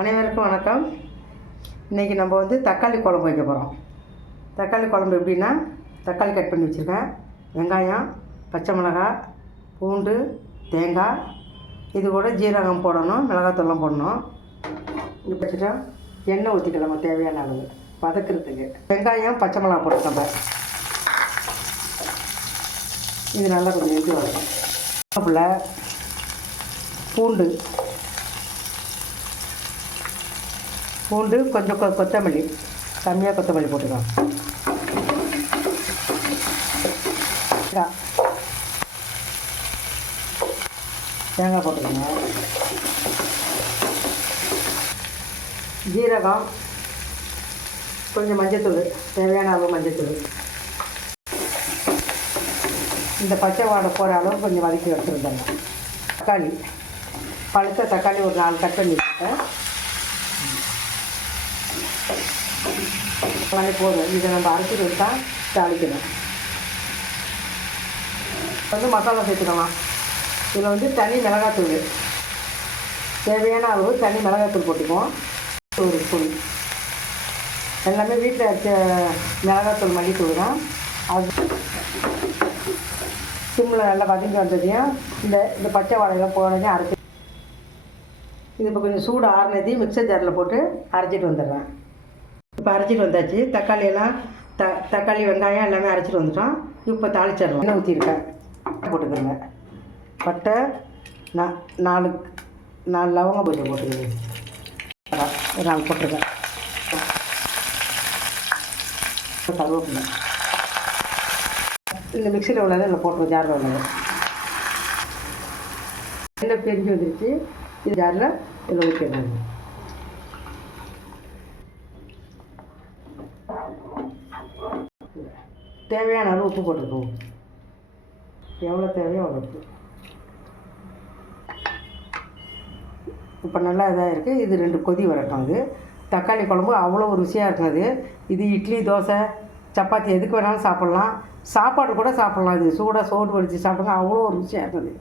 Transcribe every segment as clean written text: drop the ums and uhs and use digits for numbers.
அனைவருக்கும் வணக்கம். இன்றைக்கி நம்ம வந்து தக்காளி குழம்பு வைக்க போகிறோம். தக்காளி குழம்பு எப்படின்னா, தக்காளி கட் பண்ணி வச்சுருக்கேன், வெங்காயம், பச்சை மிளகாய், பூண்டு, தேங்காய், இது கூட ஜீரகம் போடணும், மிளகாத்தூள்லாம் போடணும். இது வச்சுட்டா எண்ணெய் ஊற்றிக்கலாம் தேவையான அளவு வதக்கிறதுக்கு. வெங்காயம், பச்சை மிளகாய் போட்டு நம்ம இது நல்லா கொஞ்சம் எடுத்து வரும். பூண்டு கொஞ்சம் கொத்தமல்லி, கம்மியாக கொத்தமல்லி போட்டுக்கலாம். தேங்காய் போட்டுக்கோங்க. ஜீரகம், கொஞ்சம் மஞ்சத்தூள், தேவையான அளவு மஞ்சத்தூள். இந்த பச்சை வாடை போகிற அளவு கொஞ்சம் வதக்கி வச்சுருந்தாங்க. தக்காளி, பழுத்த தக்காளி ஒரு 4 கட் பண்ணி வச்சுட்டேன். போதும். இதை நம்ம அரைச்சிட்டு வச்சால் தாளிக்கணும். வந்து மசாலா சேர்த்துக்கலாம். இதில் வந்து தனி மிளகாத்தூள், தேவையான அளவு தனி மிளகாத்தூள் போட்டுக்குவோம். ஒரு ஸ்பூன் எல்லாமே வீட்டில் அரைச்ச மிளகாத்தூள், மல்லித்தூள் தான். அது சிம்மில் நல்லா வதங்கி வந்ததையும் இந்த பச்சை வாழையெல்லாம் போனதையும் அரைச்சி, இது இப்போ கொஞ்சம் சூடு ஆறுனதையும் மிக்சர் ஜாரில் போட்டு அரைச்சிட்டு வந்துடுறேன். இப்போ அரைச்சிட்டு வந்தாச்சு. தக்காளி வெங்காயம் எல்லாமே அரைச்சிட்டு வந்துட்டோம். இப்போ தாளிச்சிடலாம். எண்ணெய் ஊற்றிருக்கேன், போட்டுக்கிறேங்க. பட்டை 4 லவங்கம் கொஞ்சம் போட்டுக்கிறேன், 4 போட்டிருக்கேன். கருவேப்பிலை இந்த மிக்சியில் உள்ளதை இதில் போட்டுருவோம், ஜாரில் உள்ளது. எண்ணெய் பிரிஞ்சு வந்துருச்சு. இது ஜாரில் இதில் ஊற்றிடுறாங்க. தேவையான அளவு உப்பு போட்டுருக்கோம். எவ்வளோ தேவையோ அவ்வளோ உப்பு. இப்போ நல்லா இதாக இருக்குது. இது 2 கொதி வரட்டும். அது தக்காளி குழம்பு அவ்வளோ ருசியாக இருக்கும். அது இது இட்லி, தோசை, சப்பாத்தி எதுக்கு வேணாலும் சாப்பிட்லாம். சாப்பாடு கூட சாப்பிட்லாம். இது சூடாக சோறு வடித்து சாப்பிடுங்க, அவ்வளோ ருசியாக இருக்குது.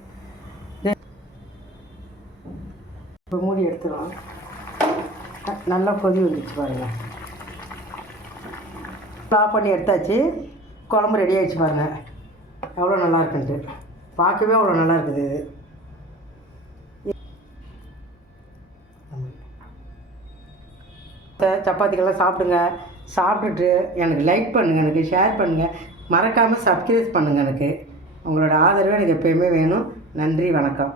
இப்போ மூடி எடுத்துக்கலாம். நல்லா கொதி வந்துச்சு பாருங்கள். ஆஃப் பண்ணி எடுத்தாச்சு. குழம்பு ரெடி ஆகிடுச்சு பாருங்கள். எவ்வளோ நல்லா இருக்குன்ட்டு பார்க்கவே அவ்வளோ நல்லா இருக்குது. இது சப்பாத்திக்கெல்லாம் சாப்பிடுங்க. சாப்பிட்டுட்டு எனக்கு லைக் பண்ணுங்கள், எனக்கு ஷேர் பண்ணுங்கள், மறக்காமல் சப்ஸ்கிரைப் பண்ணுங்கள். எனக்கு உங்களோட ஆதரவு எனக்கு எப்போயுமே வேணும். நன்றி, வணக்கம்.